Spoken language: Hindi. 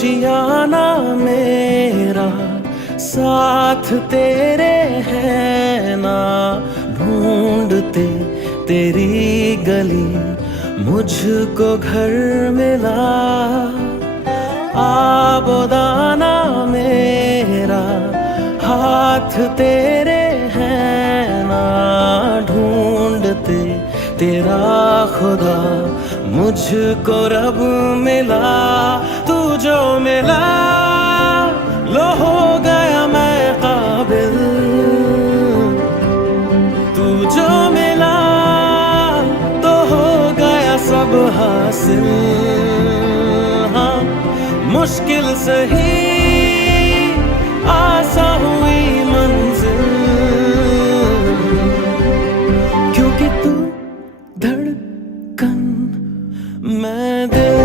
आशियाना मेरा साथ तेरे है ना, ढूंढते तेरी गली मुझको घर मिला। आबोदाना मेरा हाथ तेरे है ना, ढूंढते तेरा खुदा मुझको रब मिला। तू जो मिला लो हो गया मैं काबिल, तू जो मिला तो हो गया सब हासिल। हाँ मुश्किल सही आसा हुई मंजिल, क्योंकि तू धड़कन मैं दिल।